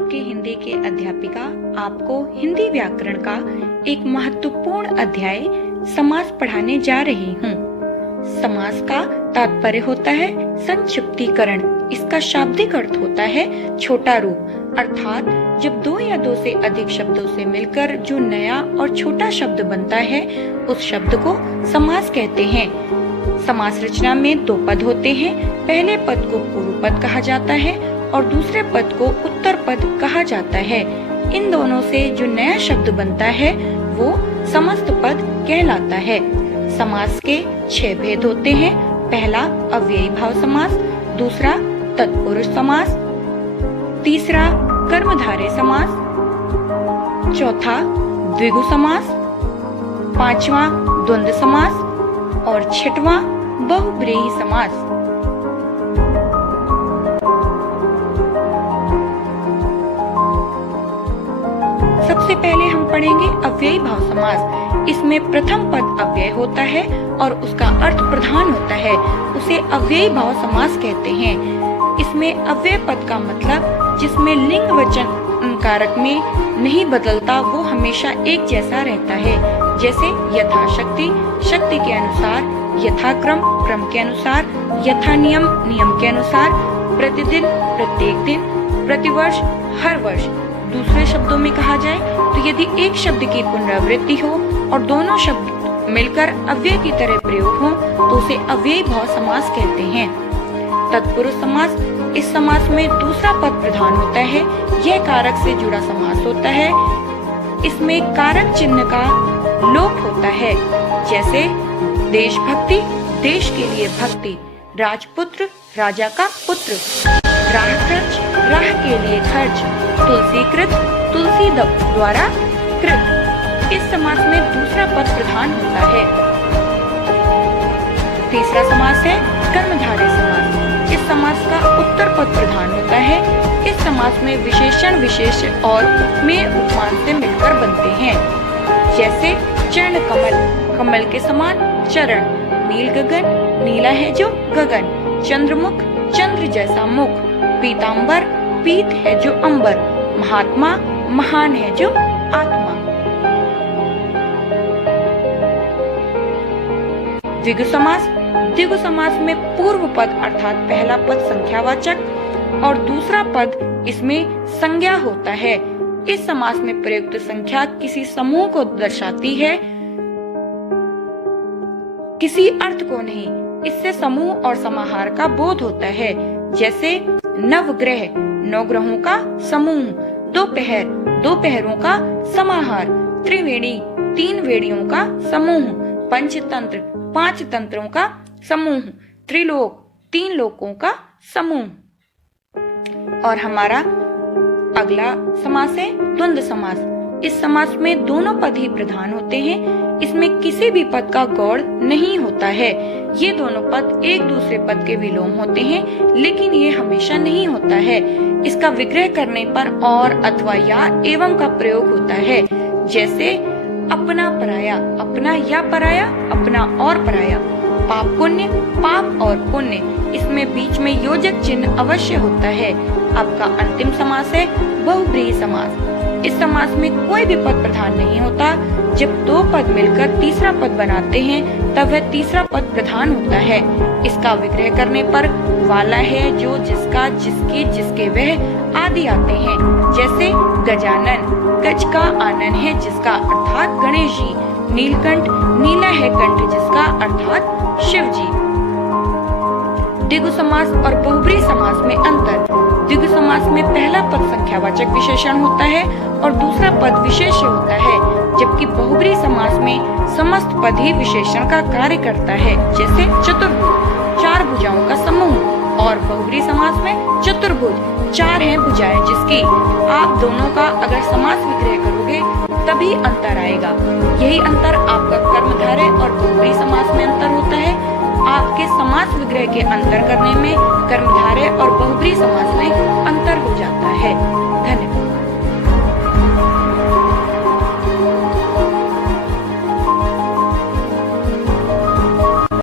आपके हिंदी के अध्यापिका आपको हिंदी व्याकरण का एक महत्वपूर्ण अध्याय समास पढ़ाने जा रही हूँ। समास का तात्पर्य होता है संक्षिप्तीकरण। इसका शाब्दिक अर्थ होता है छोटा रूप, अर्थात जब दो या दो से अधिक शब्दों से मिलकर जो नया और छोटा शब्द बनता है उस शब्द को समास कहते हैं। समास रचना में दो पद होते हैं। पहले पद को पूर्व पद कहा जाता है और दूसरे पद को उत्तर पद कहा जाता है। इन दोनों से जो नया शब्द बनता है वो समस्त पद कहलाता है। समास के 6 भेद होते हैं। पहला अव्ययी भाव समास, दूसरा तत्पुरुष समास, तीसरा कर्मधारय समास, चौथा द्विगु समास, पांचवा द्वंद्व समास और छठवां बहुब्रीहि समास। सबसे पहले हम पढ़ेंगे अव्ययी भाव समास। इसमें प्रथम पद अव्यय होता है और उसका अर्थ प्रधान होता है, उसे अव्ययी भाव समास कहते हैं। इसमें अव्यय पद का मतलब जिसमें लिंग वचन कारक में नहीं बदलता, वो हमेशा एक जैसा रहता है। जैसे यथाशक्ति, शक्ति के अनुसार, यथाक्रम, क्रम के अनुसार, यथा नियम, नियम के अनुसार, प्रतिदिन, प्रत्येक दिन, प्रतिवर्ष, हर वर्ष। दूसरे शब्दों में कहा जाए तो यदि एक शब्द की पुनरावृत्ति हो और दोनों शब्द मिलकर अव्यय की तरह प्रयोग हो तो उसे अव्ययी भाव समास कहते हैं। तत्पुरुष समास, इस समास में दूसरा पद प्रधान होता है। यह कारक से जुड़ा समास होता है। इसमें कारक चिन्ह का लोप होता है। जैसे देशभक्ति, देश के लिए भक्ति, राजपुत्र, राजा का पुत्र, राह खर्च, राह के लिए खर्च, तुलसीकृत, तुलसी द्वारा कृत। इस समास में दूसरा पद प्रधान होता है। तीसरा समास है कर्मधारय समास। इस समास का उत्तर पद प्रधान होता है। इस समास में विशेषण, विशेष और उपमेय उपमान से मिलकर बनते हैं। जैसे चरण कमल, कमल के समान चरण, नील गगन, नीला है जो गगन, चंद्रमुख, चंद्र जैसा मुख, पीतांबर, पीत है जो अंबर, महात्मा, महान है जो आत्मा। द्विगु समास, द्विगु समास में पूर्व पद अर्थात पहला पद संख्यावाचक और दूसरा पद इसमें संज्ञा होता है। इस समास में प्रयुक्त संख्या किसी समूह को दर्शाती है, किसी अर्थ को नहीं। इससे समूह और समाहार का बोध होता है। जैसे नवग्रह, 9 ग्रहों का समूह, दोपहर, दोपहरों का समाहार, त्रिवेणी, 3 वेणियों का समूह, पंचतंत्र, 5 तंत्रों का समूह, त्रिलोक, 3 लोकों का समूह। और हमारा अगला समास है द्वंद्व समास। इस समास में दोनों पद ही प्रधान होते हैं। इसमें किसी भी पद का गौड़ नहीं होता है। ये दोनों पद एक दूसरे पद के विलोम होते हैं, लेकिन ये हमेशा नहीं होता है। इसका विग्रह करने पर और, अथवा, या, एवं का प्रयोग होता है। जैसे अपना पराया, अपना या पराया, अपना और पराया। पाप पुण्य, पाप और पुण्य, इसमें बीच में योजक चिन्ह अवश्य होता है। आपका अंतिम समास है बहुब्रीहि समास। इस समास में कोई भी पद प्रधान नहीं होता। जब 2 पद मिलकर तीसरा पद बनाते हैं तब वह तीसरा पद प्रधान होता है। इसका विग्रह करने पर वाला है जो, जिसका, जिसकी, जिसके, वह आदि आते हैं। जैसे गजानन, गज का आनन है जिसका अर्थात गणेश जी, नीलकंठ, नीला है कंठ जिसका अर्थात शिव जी। द्विगु समास और बहुब्रीहि समास में अंतर। द्विगु समास में पहला पद संख्यावाचक विशेषण होता है और दूसरा पद विशेष्य होता है, जबकि बहुब्रीहि समास में समस्त पद ही विशेषण का कार्य करता है। जैसे चतुर्भुज, 4 भुजाओं का समूह, और बहुब्रीहि समास में चतुर्भुज, 4 हैं भुजाएं जिसकी। आप दोनों का अगर समास विग्रह करोगे तभी अंतर आएगा। यही अंतर आपका कर्मधारय और बहुब्रीहि समास में अंतर होता है। आपके समास विग्रह के अंतर करने में कर्मधारय और बहुब्रीहि समास में अंतर हो जाता है।